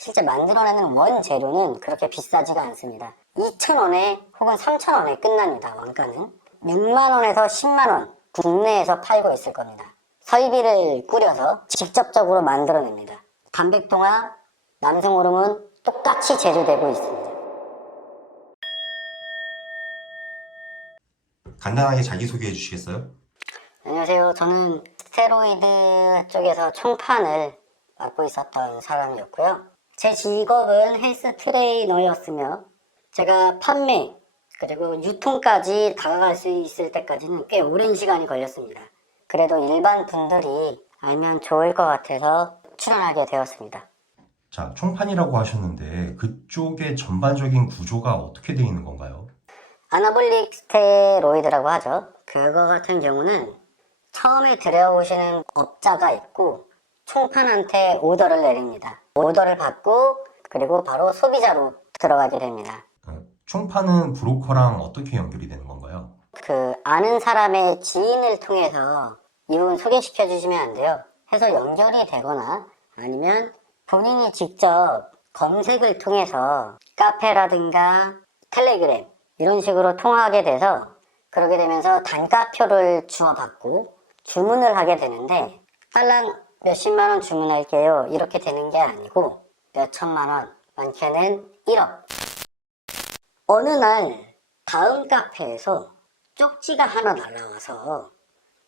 실제 만들어내는 원재료는 그렇게 비싸지가 않습니다. 2,000원에 혹은 3,000원에 끝납니다. 원가는 6만 원에서 10만 원 국내에서 팔고 있을 겁니다. 설비를 꾸려서 직접적으로 만들어냅니다. 단백통화, 남성 호르몬 똑같이 제조되고 있습니다. 간단하게 자기소개해 주시겠어요? 안녕하세요. 저는 스테로이드 쪽에서 총판을 맡고 있었던 사람이었고요. 제 직업은 헬스 트레이너였으며 제가 판매 그리고 유통까지 다가갈 수 있을 때까지는 꽤 오랜 시간이 걸렸습니다. 그래도 일반 분들이 알면 좋을 것 같아서 출연하게 되었습니다. 자, 총판이라고 하셨는데 그쪽의 전반적인 구조가 어떻게 되어 있는 건가요? 아나볼릭 스테로이드라고 하죠. 그거 같은 경우는 처음에 들여오시는 업자가 있고 총판한테 오더를 내립니다. 오더를 받고 그리고 바로 소비자로 들어가게 됩니다. 총판은 브로커랑 어떻게 연결이 되는 건가요? 그 아는 사람의 지인을 통해서 이분 소개시켜 주시면 안 돼요. 해서 연결이 되거나 아니면 본인이 직접 검색을 통해서 카페라든가 텔레그램 이런 식으로 통화하게 돼서 그러게 되면서 단가표를 주어받고 주문을 하게 되는데 딸랑 몇십만 원 주문할게요 이렇게 되는 게 아니고 몇천만 원, 많게는 1억. 어느 날 다음 카페에서 쪽지가 하나 날라와서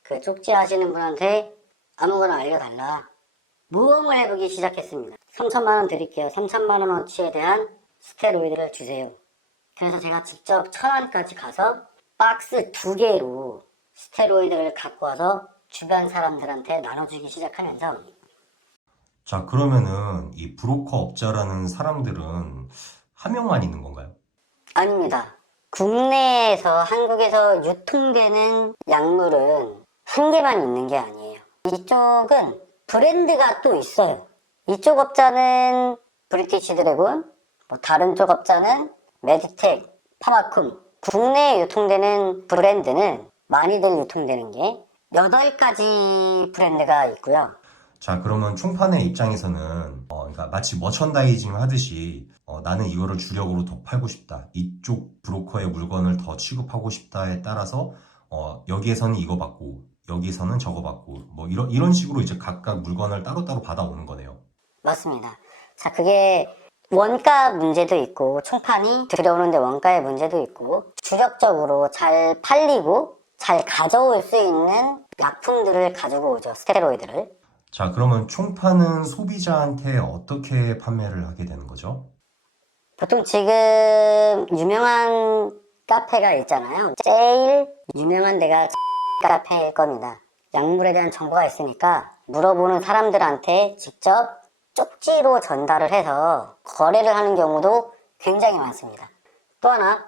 그 쪽지 하시는 분한테 아무거나 알려달라 모험을 해보기 시작했습니다. 3천만 원 드릴게요. 3천만 원어치에 대한 스테로이드를 주세요. 그래서 제가 직접 천안까지 가서 박스 2개로 스테로이드를 갖고 와서 주변 사람들한테 나눠주기 시작하면서 자, 그러면은 이 브로커 업자라는 사람들은 한 명만 있는 건가요? 아닙니다. 국내에서 한국에서 유통되는 약물은 한 개만 있는 게 아니에요. 이쪽은 브랜드가 또 있어요. 이쪽 업자는 브리티시 드래곤, 다른 쪽 업자는 메디텍, 파마쿰. 국내에 유통되는 브랜드는 많이들 유통되는 게 8가지 브랜드가 있고요. 자, 그러면 총판의 입장에서는 그러니까 마치 머천다이징 하듯이 나는 이거를 주력으로 더 팔고 싶다. 이쪽 브로커의 물건을 더 취급하고 싶다에 따라서 여기에서는 이거 받고 여기에서는 저거 받고 뭐 이런 식으로 이제 각각 물건을 따로따로 받아오는 거네요. 맞습니다. 자, 그게 원가 문제도 있고 총판이 들여오는데 원가의 문제도 있고 주력적으로 잘 팔리고 잘 가져올 수 있는 약품들을 가지고 오죠. 스테로이드를. 자, 그러면 총판은 소비자한테 어떻게 판매를 하게 되는 거죠? 보통 지금 유명한 카페가 있잖아요. 제일 유명한 데가 카페일 겁니다. 약물에 대한 정보가 있으니까 물어보는 사람들한테 직접 쪽지로 전달을 해서 거래를 하는 경우도 굉장히 많습니다. 또 하나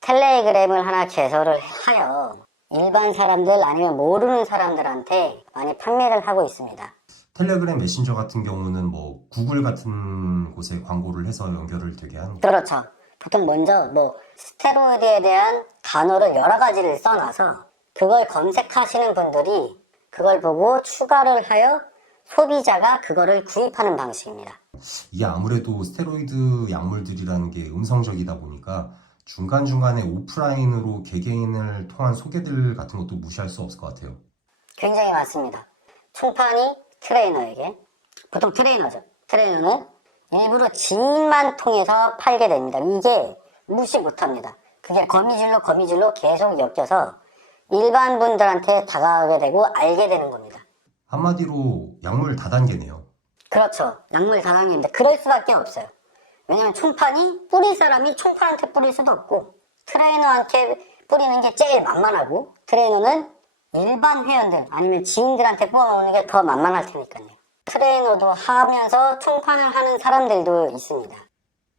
텔레그램을 하나 개설을 하여 일반 사람들 아니면 모르는 사람들한테 많이 판매를 하고 있습니다. 텔레그램 메신저 같은 경우는 뭐 구글 같은 곳에 광고를 해서 연결을 되게 하는 거죠. 그렇죠. 보통 먼저 스테로이드에 대한 단어를 여러 가지를 써놔서 그걸 검색하시는 분들이 그걸 보고 추가를 하여 소비자가 그거를 구입하는 방식입니다. 이게 아무래도 스테로이드 약물들이라는 게 음성적이다 보니까 중간중간에 오프라인으로 개개인을 통한 소개들 같은 것도 무시할 수 없을 것 같아요. 굉장히 많습니다. 총판이 트레이너에게, 보통 트레이너죠. 트레이너는 일부러 지인만 통해서 팔게 됩니다. 이게 무시 못합니다. 그게 거미줄로 계속 엮여서 일반 분들한테 다가가게 되고 알게 되는 겁니다. 한마디로 약물 다단계네요. 그렇죠. 약물 다단계입니다. 그럴 수밖에 없어요. 왜냐면 총판이 뿌릴 사람이 총판한테 뿌릴 수도 없고 트레이너한테 뿌리는 게 제일 만만하고 트레이너는 일반 회원들 아니면 지인들한테 뽑아놓는 게 더 만만할 테니까요. 트레이너도 하면서 총판을 하는 사람들도 있습니다.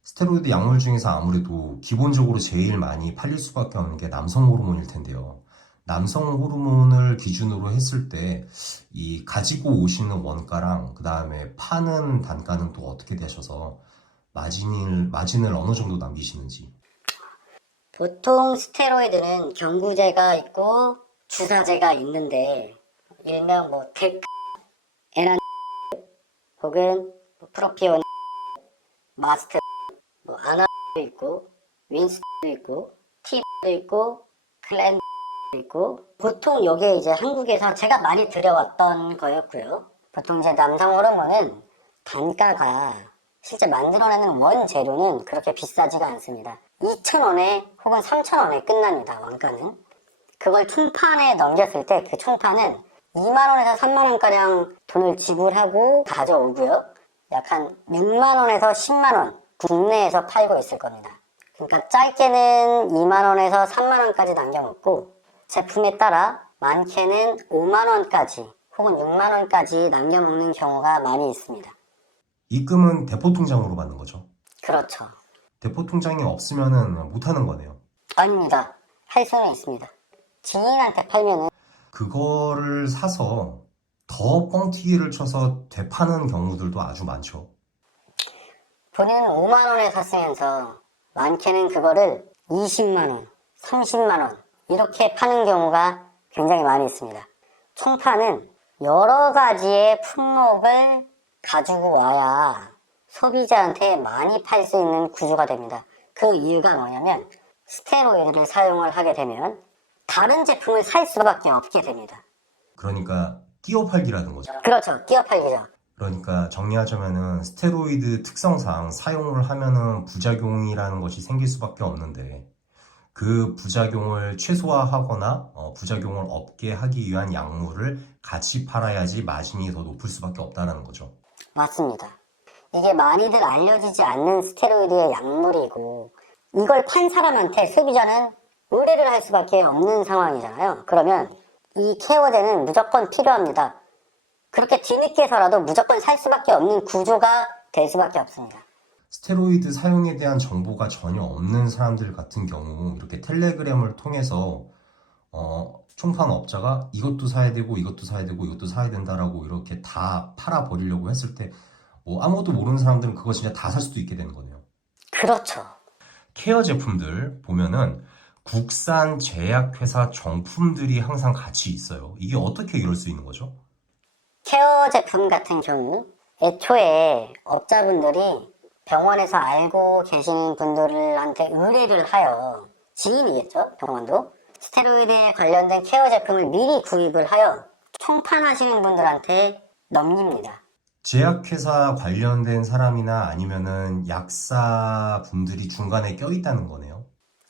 스테로이드 약물 중에서 아무래도 기본적으로 제일 많이 팔릴 수밖에 없는 게 남성 호르몬일 텐데요. 남성 호르몬을 기준으로 했을 때 이 가지고 오시는 원가랑 그 다음에 파는 단가는 또 어떻게 되셔서 마진을 어느 정도 남기시는지. 보통 스테로이드는 경구제가 있고 주사제가 있는데 일명 덱, 에란 혹은 프로피온 마스터, 뭐 아나도 있고, 윈스도 있고, 티도 있고, 클랜도 있고, 보통 이게 이제 한국에서 제가 많이 들여왔던 거였고요. 보통 이제 남성 호르몬은 단가가 실제 만들어내는 원재료는 그렇게 비싸지가 않습니다. 2,000원에 혹은 3,000원에 끝납니다. 원가는. 그걸 총판에 넘겼을 때 그 총판은 2만원에서 3만원가량 돈을 지불하고 가져오고요. 약 한 6만원에서 10만원 국내에서 팔고 있을 겁니다. 그러니까 짧게는 2만원에서 3만원까지 남겨먹고 제품에 따라 많게는 5만원까지 혹은 6만원까지 남겨먹는 경우가 많이 있습니다. 입금은 대포통장으로 받는 거죠. 그렇죠. 대포통장이 없으면은 못하는 거네요. 아닙니다. 할 수는 있습니다. 지인한테 팔면은 그거를 사서 더 뻥튀기를 쳐서 되파는 경우들도 아주 많죠. 본인은 5만원에 샀으면서 많게는 그거를 20만원, 30만원 이렇게 파는 경우가 굉장히 많이 있습니다. 총판은 여러 가지의 품목을 가지고 와야 소비자한테 많이 팔 수 있는 구조가 됩니다. 그 이유가 뭐냐면 스테로이드를 사용을 하게 되면 다른 제품을 살 수밖에 없게 됩니다. 그러니까 끼어 팔기라는 거죠. 그렇죠. 끼어 팔기죠. 그러니까 정리하자면은 스테로이드 특성상 사용을 하면은 부작용이라는 것이 생길 수밖에 없는데 그 부작용을 최소화하거나 부작용을 없게 하기 위한 약물을 같이 팔아야지 마진이 더 높을 수밖에 없다는 거죠. 맞습니다. 이게 많이들 알려지지 않는 스테로이드의 약물이고 이걸 판 사람한테 소비자는 의뢰를 할 수밖에 없는 상황이잖아요. 그러면 이 케어제는 무조건 필요합니다. 그렇게 뒤늦게서라도 무조건 살 수밖에 없는 구조가 될 수밖에 없습니다. 스테로이드 사용에 대한 정보가 전혀 없는 사람들 같은 경우 이렇게 텔레그램을 통해서 총판 업자가 이것도 사야 되고 이것도 사야 되고 이것도 사야 된다라고 이렇게 다 팔아 버리려고 했을 때 뭐 아무것도 모르는 사람들은 그거 진짜 다 살 수도 있게 되는 거네요. 그렇죠. 케어 제품들 보면은 국산 제약회사 정품들이 항상 같이 있어요. 이게 어떻게 이럴 수 있는 거죠? 케어 제품 같은 경우 애초에 업자분들이 병원에서 알고 계시는 분들한테 의뢰를 하여 지인이겠죠? 병원도 스테로이드에 관련된 케어 제품을 미리 구입을 하여 총판하시는 분들한테 넘깁니다. 제약회사 관련된 사람이나 아니면은 약사 분들이 중간에 껴있다는 거네요.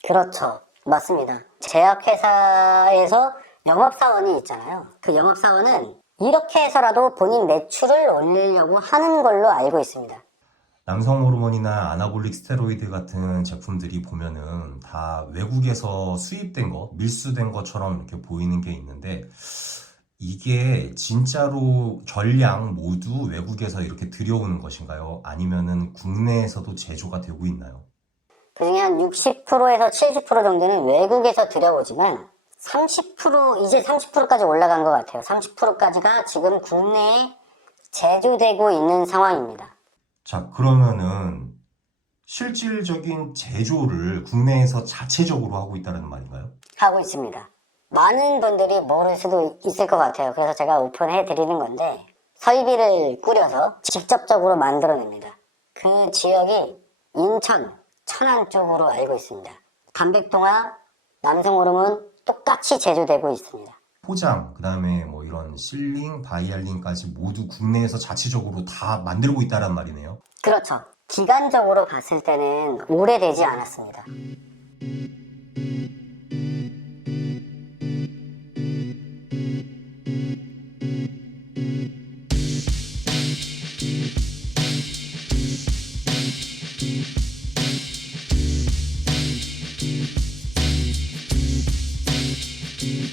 그렇죠. 맞습니다. 제약회사에서 영업사원이 있잖아요. 그 영업사원은 이렇게 해서라도 본인 매출을 올리려고 하는 걸로 알고 있습니다. 남성 호르몬이나 아나볼릭 스테로이드 같은 제품들이 보면은 다 외국에서 수입된 거, 밀수된 것처럼 이렇게 보이는 게 있는데 이게 진짜로 전량 모두 외국에서 이렇게 들여오는 것인가요? 아니면은 국내에서도 제조가 되고 있나요? 그중에 한 60%에서 70% 정도는 외국에서 들여오지만 30% 이제 30%까지 올라간 것 같아요. 30%까지가 지금 국내에 제조되고 있는 상황입니다. 자, 그러면은 실질적인 제조를 국내에서 자체적으로 하고 있다는 말인가요? 하고 있습니다. 많은 분들이 모를 수도 있을 것 같아요. 그래서 제가 오픈해 드리는 건데 설비를 꾸려서 직접적으로 만들어냅니다. 그 지역이 인천, 천안 쪽으로 알고 있습니다. 단백동화, 남성 호르몬 똑같이 제조되고 있습니다. 포장, 그 다음에 뭐 이런 실링, 바이알린까지 모두 국내에서 자체적으로 다 만들고 있다는 말이네요. 그렇죠. 기간적으로 봤을 때는 오래되지 않았습니다.